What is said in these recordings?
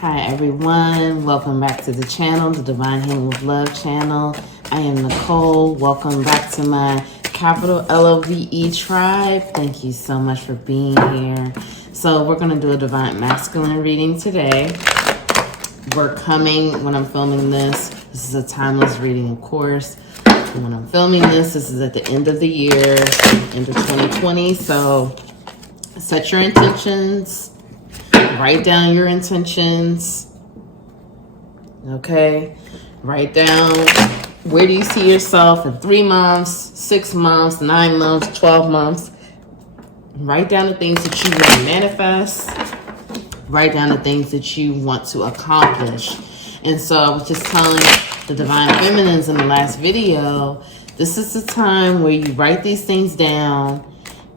Hi everyone, welcome back to the channel, the Divine Healing with Love channel. I am Nicole. Welcome back to my capital LOVE tribe. Thank you so much for being here. So we're going to do a Divine Masculine reading today. We're coming, when I'm filming this is a timeless reading, of course. And when I'm filming this is at the end of the year, end of 2020. So set your intentions. Write down your intentions, okay? Write down, where do you see yourself in 3 months, 6 months, 9 months, 12 months? Write down the things that you want to manifest. Write down the things that you want to accomplish. And so I was just telling the Divine Feminines in the last video, this is the time where you write these things down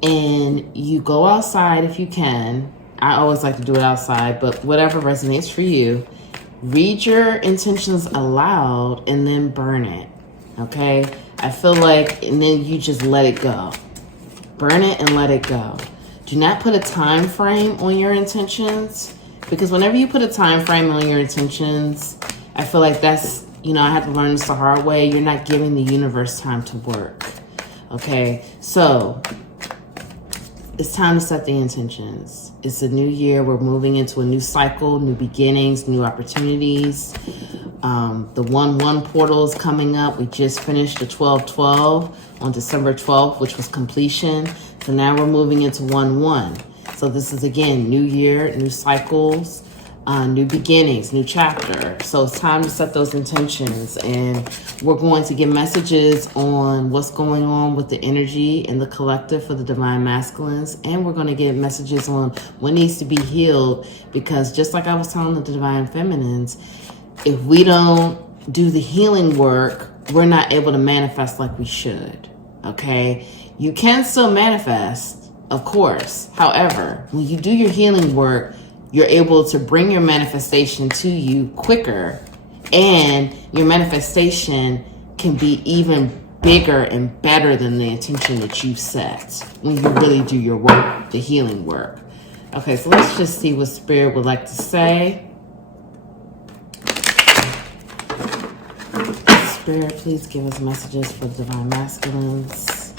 and you go outside if you can. I always like to do it outside, but whatever resonates for you. Read your intentions aloud and then burn it, okay? I feel like, and then you just let it go. Burn it and let it go. Do not put a time frame on your intentions, because whenever you put a time frame on your intentions, I feel like that's, I had to learn this the hard way. You're not giving the universe time to work, okay? So it's time to set the intentions. It's a new year. We're moving into a new cycle, new beginnings, new opportunities. The 1-1 portal is coming up. We just finished the 12-12 on December 12th, which was completion. So now we're moving into 1-1. So this is, again, new year, new cycles, new beginnings, new chapter. So it's time to set those intentions. And we're going to get messages on what's going on with the energy in the collective for the Divine Masculines. And we're going to get messages on what needs to be healed. Because just like I was telling the Divine Feminines, if we don't do the healing work, we're not able to manifest like we should. Okay? You can still manifest, of course. However, when you do your healing work, you're able to bring your manifestation to you quicker, and your manifestation can be even bigger and better than the intention that you've set when you really do your work, the healing work. Okay, so let's just see what Spirit would like to say. Spirit, please give us messages for the Divine Masculines.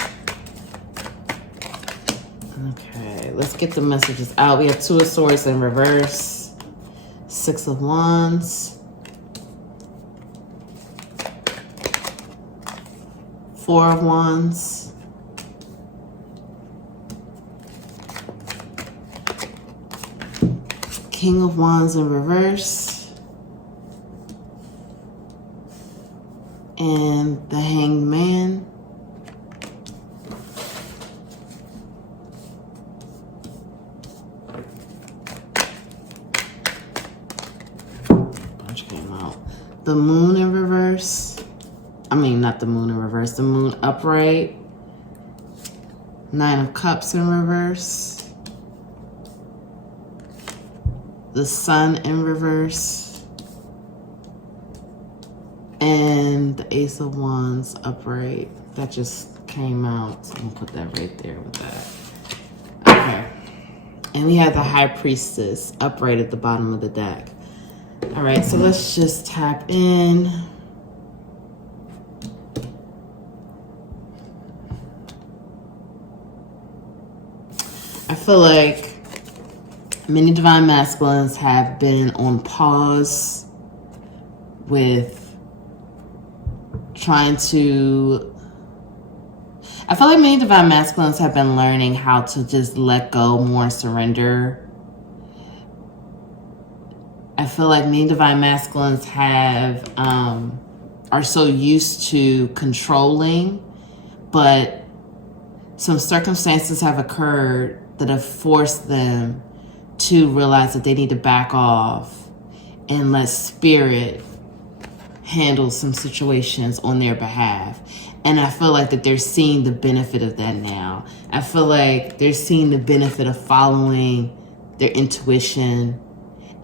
Okay, let's get the messages out. We have 2 of Swords in reverse, 6 of Wands, 4 of Wands, King of Wands in reverse, and the Hanged Man. The Moon in reverse. Not the Moon in reverse. The Moon upright. 9 of Cups in reverse. The Sun in reverse. And the Ace of Wands upright. That just came out. So I'm gonna put that right there with that. Okay. And we have the High Priestess upright at the bottom of the deck. All right, so let's just tap in. I feel like many Divine Masculines have been on pause with trying to... I feel like many Divine Masculines have been learning how to just let go more and surrender. I feel like many Divine Masculines have are so used to controlling, but some circumstances have occurred that have forced them to realize that they need to back off and let Spirit handle some situations on their behalf. And I feel like that they're seeing the benefit of that now. I feel like they're seeing the benefit of following their intuition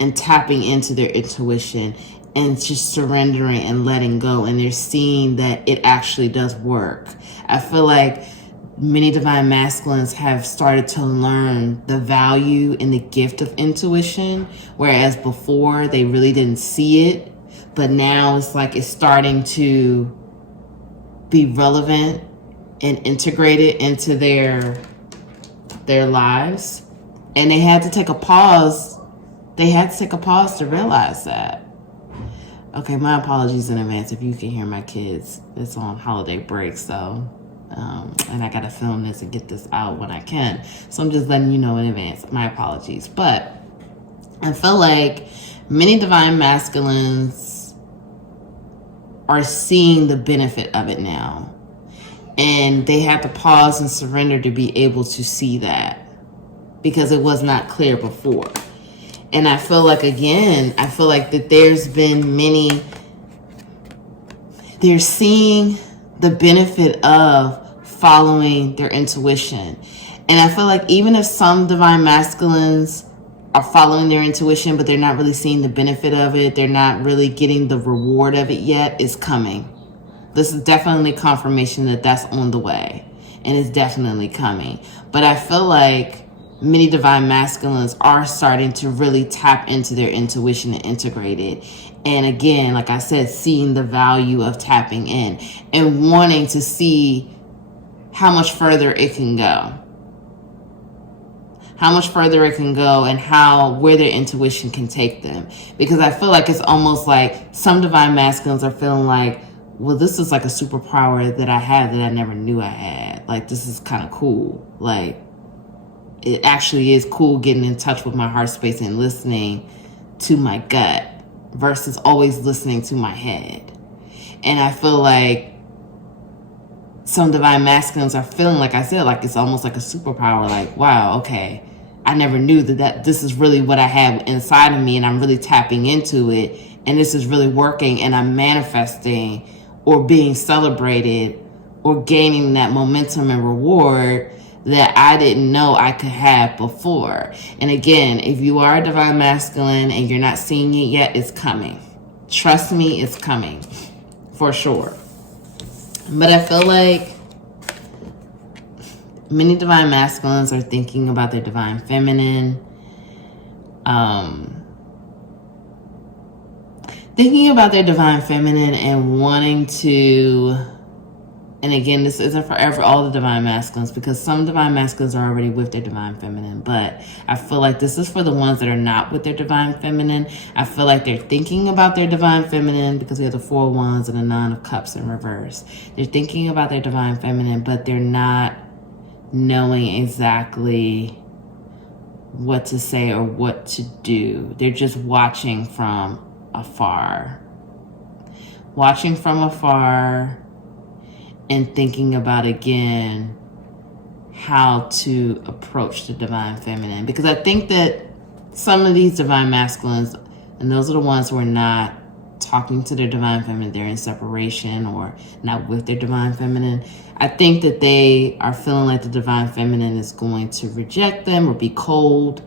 and tapping into their intuition and just surrendering and letting go. And they're seeing that it actually does work. I feel like many divine masculines have started to learn the value and the gift of intuition, whereas before they really didn't see it, but now it's like it's starting to be relevant and integrated into their lives. And they had to take a pause. They had to take a pause to realize that. Okay, my apologies in advance if you can hear my kids. It's on holiday break, so and I gotta film this and get this out when I can. So I'm just letting you know in advance. My apologies. But I feel like many divine masculines are seeing the benefit of it now. And they have to pause and surrender to be able to see that, because it was not clear before. And I feel like, again, that there's been many, they're seeing the benefit of following their intuition. And I feel like even if some divine masculines are following their intuition, but they're not really seeing the benefit of it, they're not really getting the reward of it yet, it's coming. This is definitely confirmation that that's on the way, and it's definitely coming. But I feel like many divine masculines are starting to really tap into their intuition and integrate it. And again, like I said, seeing the value of tapping in and wanting to see how much further it can go. How much further it can go and where their intuition can take them. Because I feel like it's almost like some divine masculines are feeling like, well, this is like a superpower that I have that I never knew I had. Like, this is kind of cool. Like, it actually is cool getting in touch with my heart space and listening to my gut versus always listening to my head. And I feel like some divine masculines are feeling, like I said, like it's almost like a superpower. Like, wow, okay, I never knew that this is really what I have inside of me, and I'm really tapping into it, and this is really working, and I'm manifesting or being celebrated or gaining that momentum and reward that I didn't know I could have before. And again, if you are a divine masculine and you're not seeing it yet, it's coming. Trust me, it's coming for sure. But I feel like many divine masculines are thinking about their divine feminine, and wanting to. And again, this isn't for all the divine masculines, because some divine masculines are already with their divine feminine. But I feel like this is for the ones that are not with their divine feminine. I feel like they're thinking about their divine feminine, because we have the 4 of Wands and the 9 of Cups in reverse. They're thinking about their divine feminine, but they're not knowing exactly what to say or what to do. They're just watching from afar. Watching from afar. And thinking about, again, how to approach the divine feminine. Because I think that some of these divine masculines, and those are the ones who are not talking to their divine feminine, they're in separation or not with their divine feminine. I think that they are feeling like the divine feminine is going to reject them or be cold.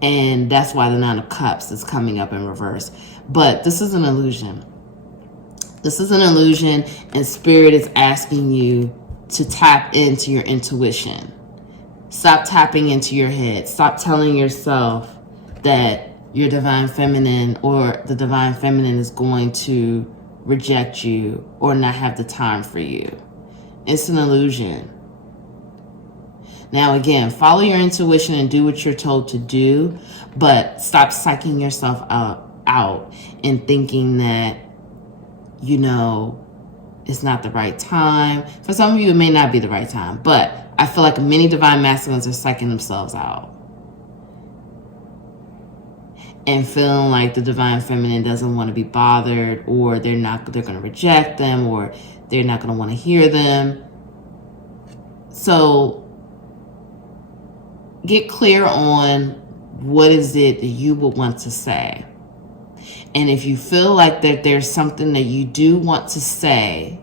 And that's why the 9 of Cups is coming up in reverse. But this is an illusion. This is an illusion, and Spirit is asking you to tap into your intuition. Stop tapping into your head. Stop telling yourself that your divine feminine or the divine feminine is going to reject you or not have the time for you. It's an illusion. Now, again, follow your intuition and do what you're told to do, but stop psyching yourself out and thinking that, you know, it's not the right time. For some of you, it may not be the right time, but I feel like many divine masculines are psyching themselves out and feeling like the divine feminine doesn't want to be bothered, or they're going to reject them, or they're not going to want to hear them. So get clear on what is it that you would want to say. And if you feel like that there's something that you do want to say,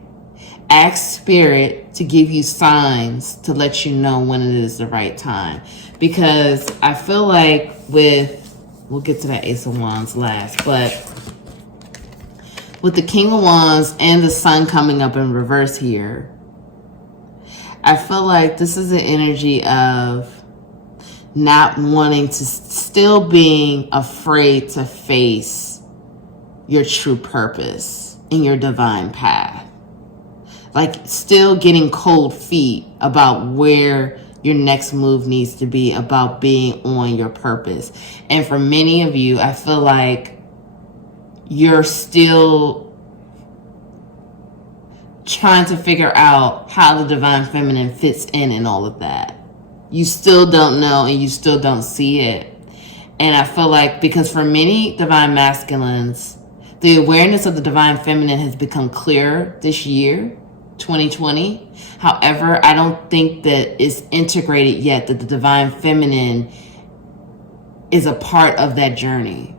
ask Spirit to give you signs to let you know when it is the right time. Because I feel like we'll get to that Ace of Wands last, but with the King of Wands and the Sun coming up in reverse here, I feel like this is an energy of not wanting to, still being afraid to face your true purpose in your divine path. Like still getting cold feet about where your next move needs to be, about being on your purpose. And for many of you, I feel like you're still trying to figure out how the divine feminine fits in all of that. You still don't know and you still don't see it. And I feel like because for many divine masculines, the awareness of the divine feminine has become clearer this year, 2020. However, I don't think that it's integrated yet that the divine feminine is a part of that journey.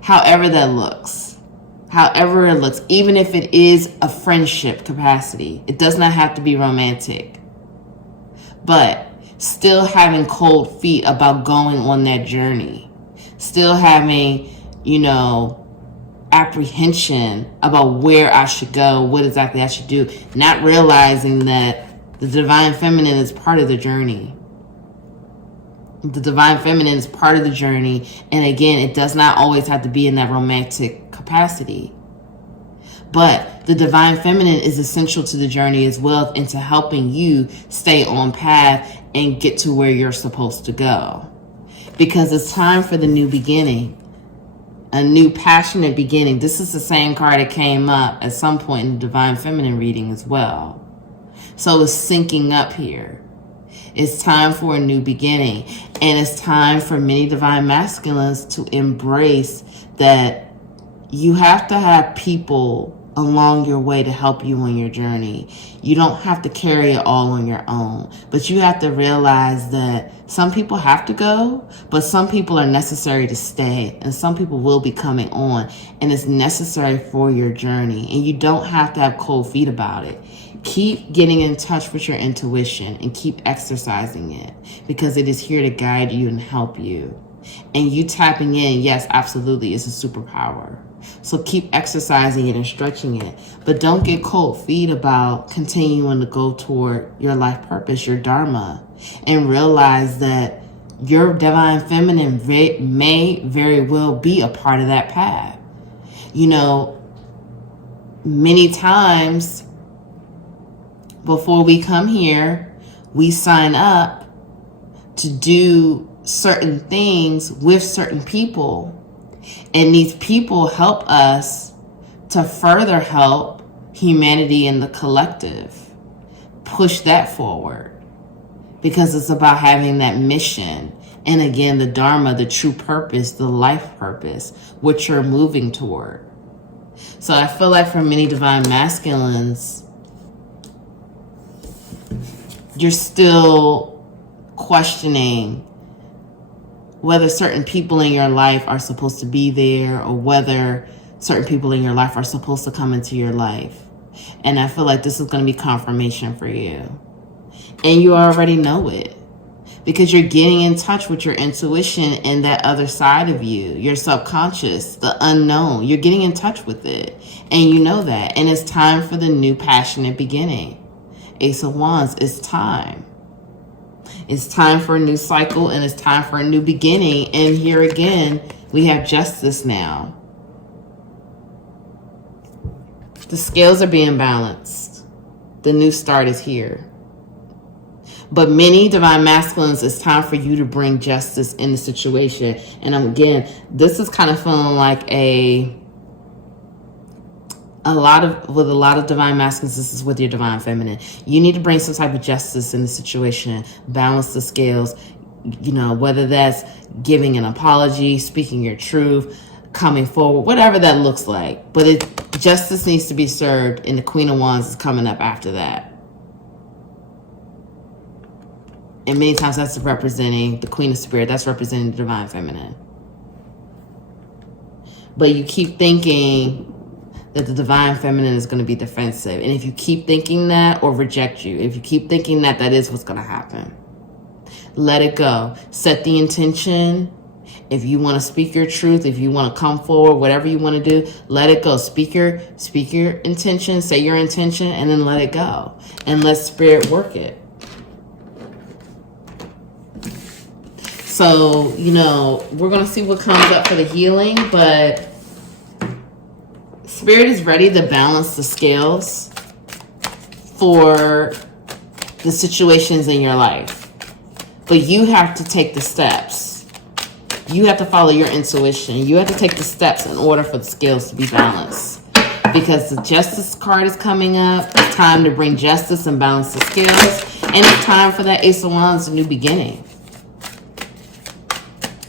However that looks. However it looks, even if it is a friendship capacity, it does not have to be romantic. But still having cold feet about going on that journey. Still having, apprehension about where I should go, what exactly I should do. Not realizing that the divine feminine is part of the journey. The divine feminine is part of the journey. And again, it does not always have to be in that romantic capacity. But the divine feminine is essential to the journey as well, into helping you stay on path and get to where you're supposed to go. Because it's time for the new beginning. A new passionate beginning. This is the same card that came up at some point in the divine feminine reading as well. So it's syncing up here. It's time for a new beginning. And it's time for many divine masculines to embrace that you have to have people along your way to help you on your journey. You don't have to carry it all on your own, but you have to realize that some people have to go, but some people are necessary to stay, and some people will be coming on, and it's necessary for your journey, and you don't have to have cold feet about it. Keep getting in touch with your intuition and keep exercising it, because it is here to guide you and help you. And you tapping in, yes, absolutely, is a superpower. So keep exercising it and stretching it. But don't get cold feet about continuing to go toward your life purpose, your dharma. And realize that your divine feminine may very well be a part of that path. Many times before we come here, we sign up to do certain things with certain people. And these people help us to further help humanity and the collective. Push that forward. Because it's about having that mission. And again, the dharma, the true purpose, the life purpose, what you're moving toward. So I feel like for many divine masculines, you're still questioning whether certain people in your life are supposed to be there, or whether certain people in your life are supposed to come into your life. And I feel like this is going to be confirmation for you. And you already know it, because you're getting in touch with your intuition and that other side of you, your subconscious, the unknown. You're getting in touch with it, and you know that. And it's time for the new passionate beginning. Ace of Wands, it's time. It's time for a new cycle, and it's time for a new beginning. And here again, we have justice now. The scales are being balanced. The new start is here. But many divine masculines, it's time for you to bring justice in the situation. And again, this is kind of feeling like a lot of divine masculines, this is with your divine feminine. You need to bring some type of justice in the situation, balance the scales, whether that's giving an apology, speaking your truth, coming forward, whatever that looks like. But justice needs to be served, and the Queen of Wands is coming up after that. And many times that's representing the Queen of Spirit, that's representing the divine feminine. But you keep thinking that the divine feminine is going to be defensive. And if you keep thinking that, or reject you, if you keep thinking that, that is what's going to happen. Let it go. Set the intention If you want to speak your truth, if you want to come forward, whatever you want to do, let it go. Speak your intention, say your intention, and then let it go. And let spirit work it. So, you know, we're going to see what comes up for the healing, but spirit is ready to balance the scales for the situations in your life. But you have to take the steps. You have to follow your intuition. You have to take the steps in order for the scales to be balanced. Because the justice card is coming up. It's time to bring justice and balance the scales. And it's time for that Ace of Wands, a new beginning.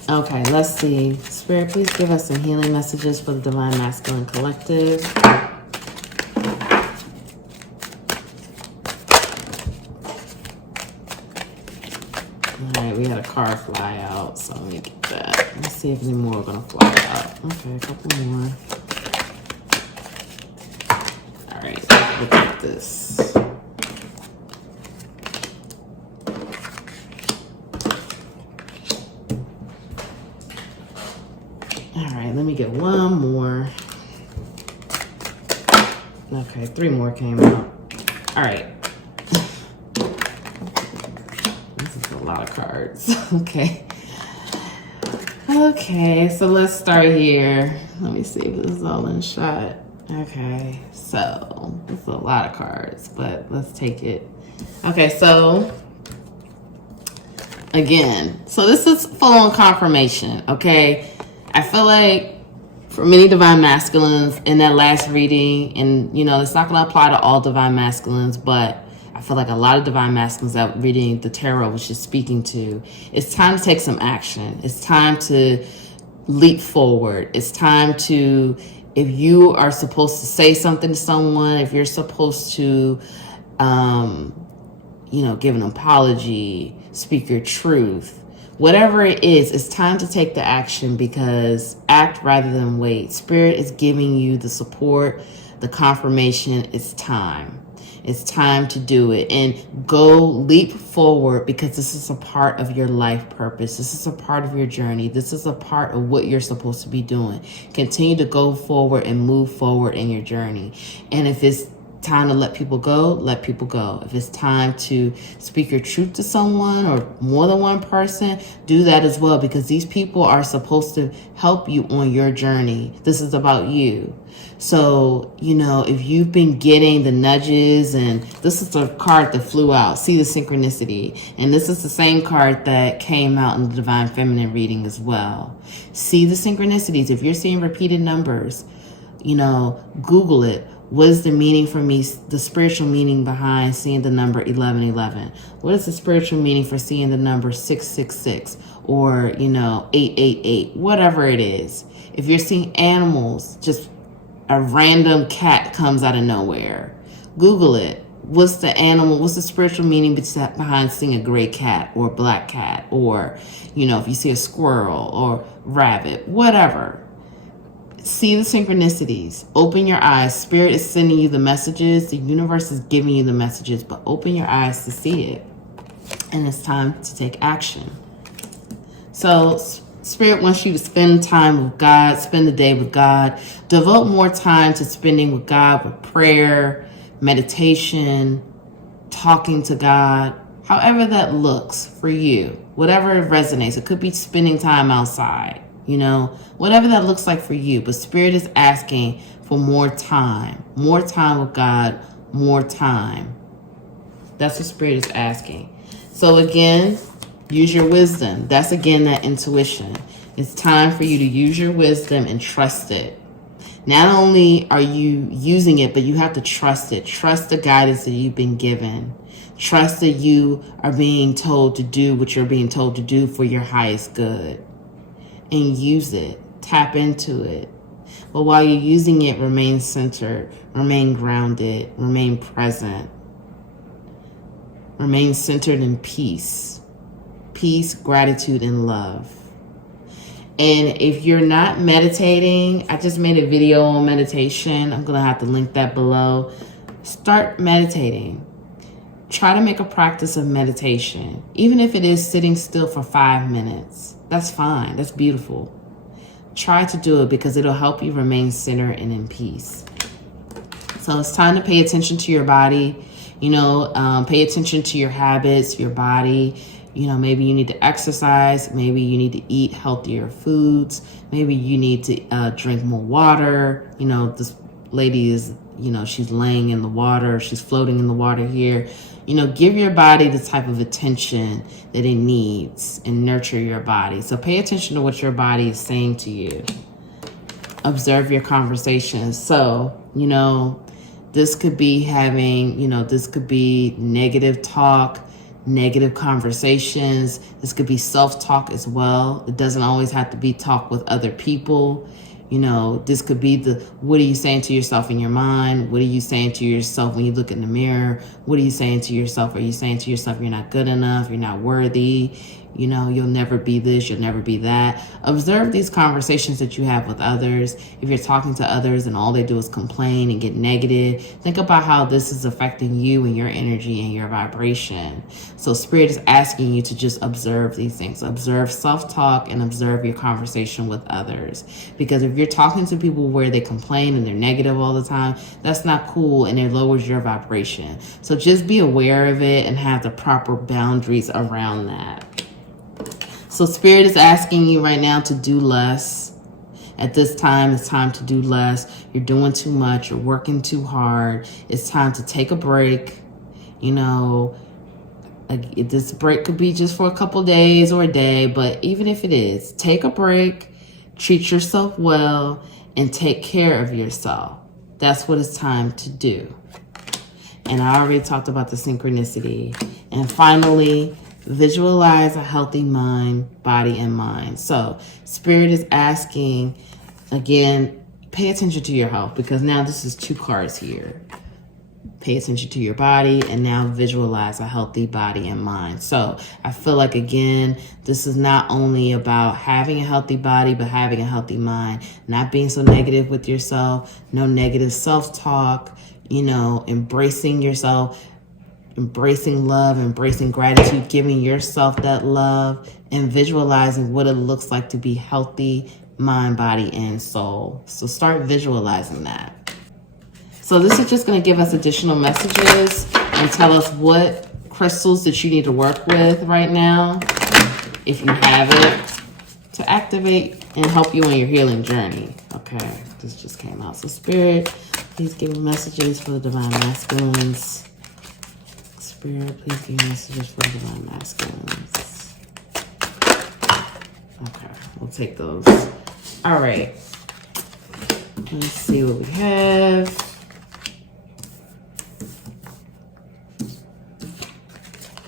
Okay, let's see. Spirit, please give us some healing messages for the Divine Masculine Collective. Alright, we had a card fly out, so let me get that. Let's see if any more are going to fly out. Okay, a couple more. Alright, look at this. Alright, let me get one more. Okay, 3 more came out. Alright. A lot of cards. Okay. Okay, so let's start here. Let me see if this is all in shot. Okay, so it's a lot of cards, but let's take it. Okay, so again, so this is full on confirmation. Okay, I feel like for many Divine Masculines in that last reading, and you know, it's not going to apply to all Divine Masculines, but I feel like a lot of Divine Masculines that reading the tarot was just speaking to, it's time to take some action. It's time to leap forward. It's time to, if you are supposed to say something to someone, if you're supposed to, you know, give an apology, speak your truth, whatever it is, it's time to take the action, because act rather than wait. Spirit is giving you the support, the confirmation. It's time. It's time to do it, and go leap forward, because this is a part of your life purpose. This is a part of your journey. This is a part of what you're supposed to be doing. Continue to go forward and move forward in your journey. And if it's time to let people go, let people go. If it's time to speak your truth to someone or more than one person, do that as well, because these people are supposed to help you on your journey. This is about you. So, you know, if you've been getting the nudges, and this is the card that flew out, see the synchronicity. And this is the same card that came out in the Divine Feminine reading as well. See the synchronicities. If you're seeing repeated numbers, you know, Google it. What is the meaning for me, the spiritual meaning behind seeing the number 1111? What is the spiritual meaning for seeing the number 666 or, you know, 888, whatever it is? If you're seeing animals, just a random cat comes out of nowhere, Google it. What's the animal, what's the spiritual meaning behind seeing a gray cat or a black cat? Or, you know, if you see a squirrel or rabbit, whatever. See the synchronicities. Open your eyes. Spirit is sending you the messages. The universe is giving you the messages, but open your eyes to see it. And it's time to take action. So Spirit wants you to spend time with God, spend the day with God. Devote more time to spending with God, with prayer, meditation, talking to God, however that looks for you, whatever resonates. It could be spending time outside. You know, whatever that looks like for you. But Spirit is asking for more time with God, more time. That's what Spirit is asking. So again, use your wisdom. That's again that intuition. It's time for you to use your wisdom and trust it. Not only are you using it, but you have to trust it. Trust the guidance that you've been given. Trust that you are being told to do what you're being told to do for your highest good. And use it. Tap into it. But while you're using it, remain centered, remain grounded, remain present. Remain centered in peace. Peace, gratitude, and love. And if you're not meditating, I just made a video on meditation. I'm going to have to link that below. Start meditating. Try to make a practice of meditation. Even if it is sitting still for 5 minutes, that's fine. That's beautiful. Try to do it because it'll help you remain centered and in peace. So it's time to pay attention to your body. Pay attention to your habits, your body. Maybe you need to exercise. Maybe you need to eat healthier foods. Maybe you need to drink more water. This lady is, she's laying in the water. She's floating in the water here. Give your body the type of attention that it needs and nurture your body. So pay attention to what your body is saying to you. Observe your conversations. So, this could be this could be negative talk, negative conversations. This could be self-talk as well. It doesn't always have to be talk with other people. This could be what are you saying to yourself in your mind? What are you saying to yourself when you look in the mirror? What are you saying to yourself? Are you saying to yourself, you're not good enough? You're not worthy? You'll never be this, you'll never be that. Observe these conversations that you have with others. If you're talking to others and all they do is complain and get negative, think about how this is affecting you and your energy and your vibration. So Spirit is asking you to just observe these things. Observe self-talk and observe your conversation with others. Because if you're talking to people where they complain and they're negative all the time, that's not cool and it lowers your vibration. So just be aware of it and have the proper boundaries around that. So Spirit is asking you right now to do less. At this time, it's time to do less. You're doing too much. You're working too hard. It's time to take a break. This break could be just for a couple days or a day, but even if it is, take a break, treat yourself well, and take care of yourself. That's what it's time to do. And I already talked about the synchronicity. And finally, visualize a healthy mind, body, and mind. So Spirit is asking, again, pay attention to your health, because now this is 2 cards here. Pay attention to your body and now visualize a healthy body and mind. So I feel like, again, this is not only about having a healthy body, but having a healthy mind, not being so negative with yourself, no negative self-talk, embracing yourself, embracing love, embracing gratitude, giving yourself that love, and visualizing what it looks like to be healthy, mind, body, and soul. So start visualizing that. So this is just going to give us additional messages and tell us what crystals that you need to work with right now, if you have it, to activate and help you on your healing journey. Okay, this just came out. So Spirit, please give me messages for the Divine Masculines. Spirit, please give me messages for the Divine Masculines. Okay, we'll take those. All right. Let's see what we have.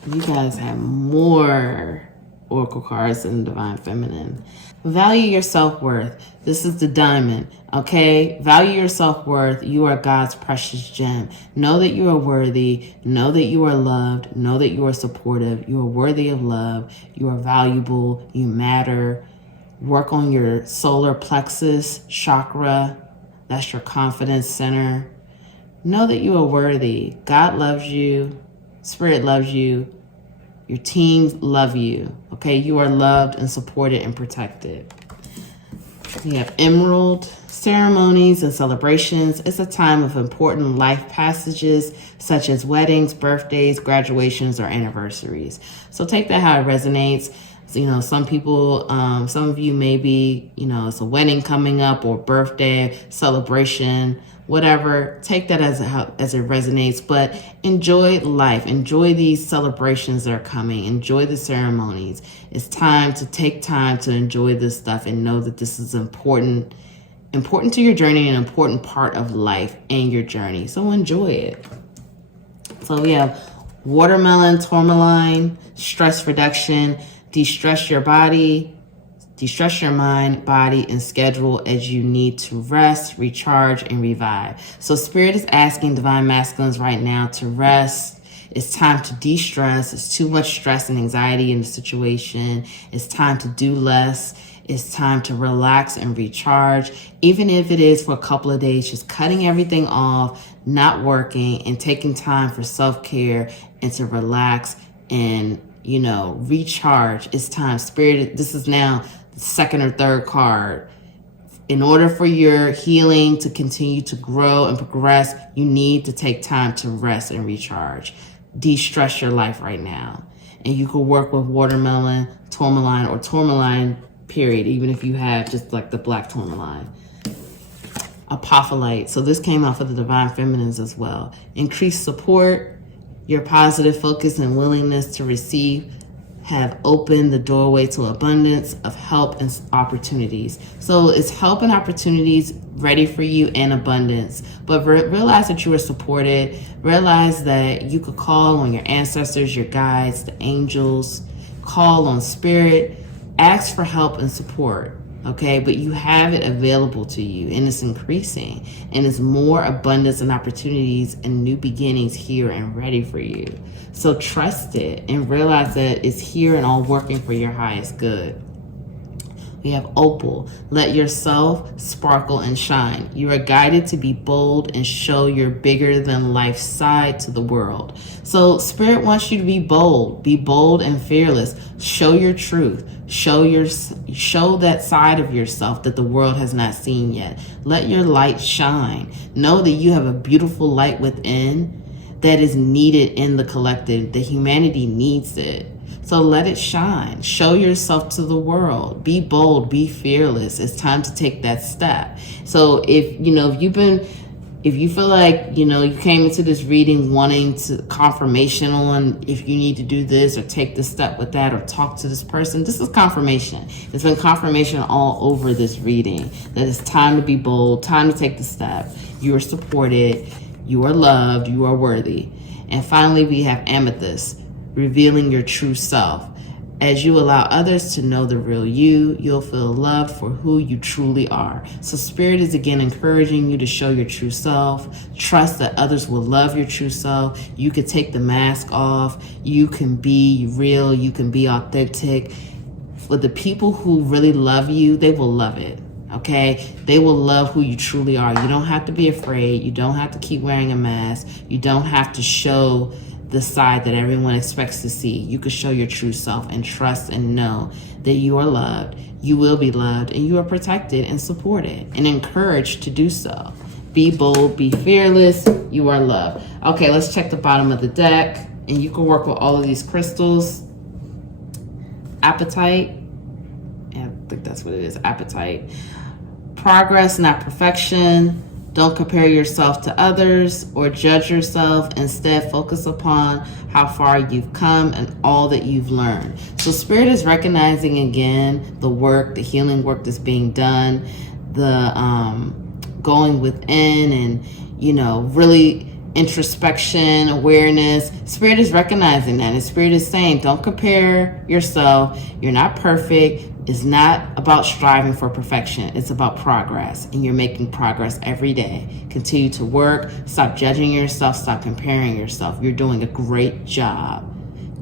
You guys have more Oracle cards than Divine Feminine. Value your self-worth. This is the Diamond, okay? Value your self-worth. You are God's precious gem. Know that you are worthy. Know that you are loved. Know that you are supportive. You are worthy of love. You are valuable. You matter. Work on your solar plexus chakra. That's your confidence center. Know that you are worthy. God loves you. Spirit loves you. Your teams love you. Okay, you are loved and supported and protected. We have Emerald ceremonies and celebrations. It's a time of important life passages such as weddings, birthdays, graduations, or anniversaries. So take that how it resonates. So, some people, some of you maybe, it's a wedding coming up or birthday, celebration, whatever. Take that as it resonates, but enjoy life. Enjoy these celebrations that are coming. Enjoy the ceremonies. It's time to take time to enjoy this stuff and know that this is important to your journey, an important part of life and your journey. So enjoy it. So we have watermelon, tourmaline, stress reduction, de-stress your body, de-stress your mind, body, and schedule as you need to rest, recharge, and revive. So Spirit is asking Divine Masculines right now to rest. It's time to de-stress. It's too much stress and anxiety in the situation. It's time to do less. It's time to relax and recharge, even if it is for a couple of days, just cutting everything off, not working, and taking time for self-care and to relax and, recharge. It's time. Spirit, this is now the second or third card. In order for your healing to continue to grow and progress, you need to take time to rest and recharge. De-stress your life right now. And you can work with watermelon, tourmaline, or tourmaline, period, even if you have just like the black tourmaline. Apophyllite. So this came out for the divine feminines as well. Increased support. Your positive focus and willingness to receive have opened the doorway to abundance of help and opportunities. So it's help and opportunities ready for you and abundance. But realize that you are supported. Realize that you could call on your ancestors, your guides, the angels, call on spirit, ask for help and support. Okay, but you have it available to you, and it's increasing, and it's more abundance and opportunities and new beginnings here and ready for you. So trust it and realize that it's here and all working for your highest good. We have opal. Let yourself sparkle and shine. You are guided to be bold and show your bigger than life side to the world. So spirit wants you to be bold and fearless. Show your truth. Show that side of yourself that the world has not seen yet. Let your light shine. Know that you have a beautiful light within that is needed in the collective. The humanity needs it. So let it shine. Show yourself to the world. Be bold, be fearless. It's time to take that step. So if you feel like, you came into this reading wanting confirmation on if you need to do this or take this step with that or talk to this person, this is confirmation. There's been confirmation all over this reading that it's time to be bold, time to take the step. You are supported, you are loved, you are worthy. And finally, we have amethyst. Revealing your true self. As you allow others to know the real you, you'll feel loved for who you truly are. So Spirit is again encouraging you to show your true self. Trust that others will love your true self. You can take the mask off. You can be real. You can be authentic. For the people who really love you, they will love it. Okay? They will love who you truly are. You don't have to be afraid. You don't have to keep wearing a mask. You don't have to show the side that everyone expects to see. You can show your true self and trust and know that you are loved, you will be loved, and you are protected and supported and encouraged to do so. Be bold, be fearless, you are loved. Okay, let's check the bottom of the deck, and you can work with all of these crystals. Appetite, I think that's what it is, appetite. Progress, not perfection. Don't compare yourself to others or judge yourself. Instead, focus upon how far you've come and all that you've learned. So Spirit is recognizing again the work, the healing work that's being done, the going within and, really introspection, awareness. Spirit is recognizing that. And Spirit is saying, don't compare yourself. You're not perfect. It's not about striving for perfection. It's about progress, and you're making progress every day. Continue to work. Stop judging yourself. Stop comparing yourself. You're doing a great job.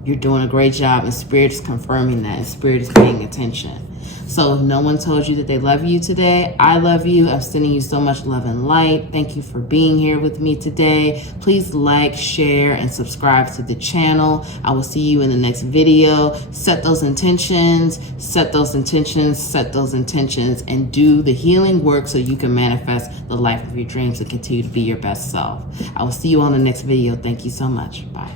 You're doing a great job, and Spirit is confirming that, and Spirit is paying attention. So if no one told you that they love you today, I love you. I'm sending you so much love and light. Thank you for being here with me today. Please like, share, and subscribe to the channel. I will see you in the next video. Set those intentions, set those intentions, set those intentions, and do the healing work so you can manifest the life of your dreams and continue to be your best self. I will see you on the next video. Thank you so much. Bye.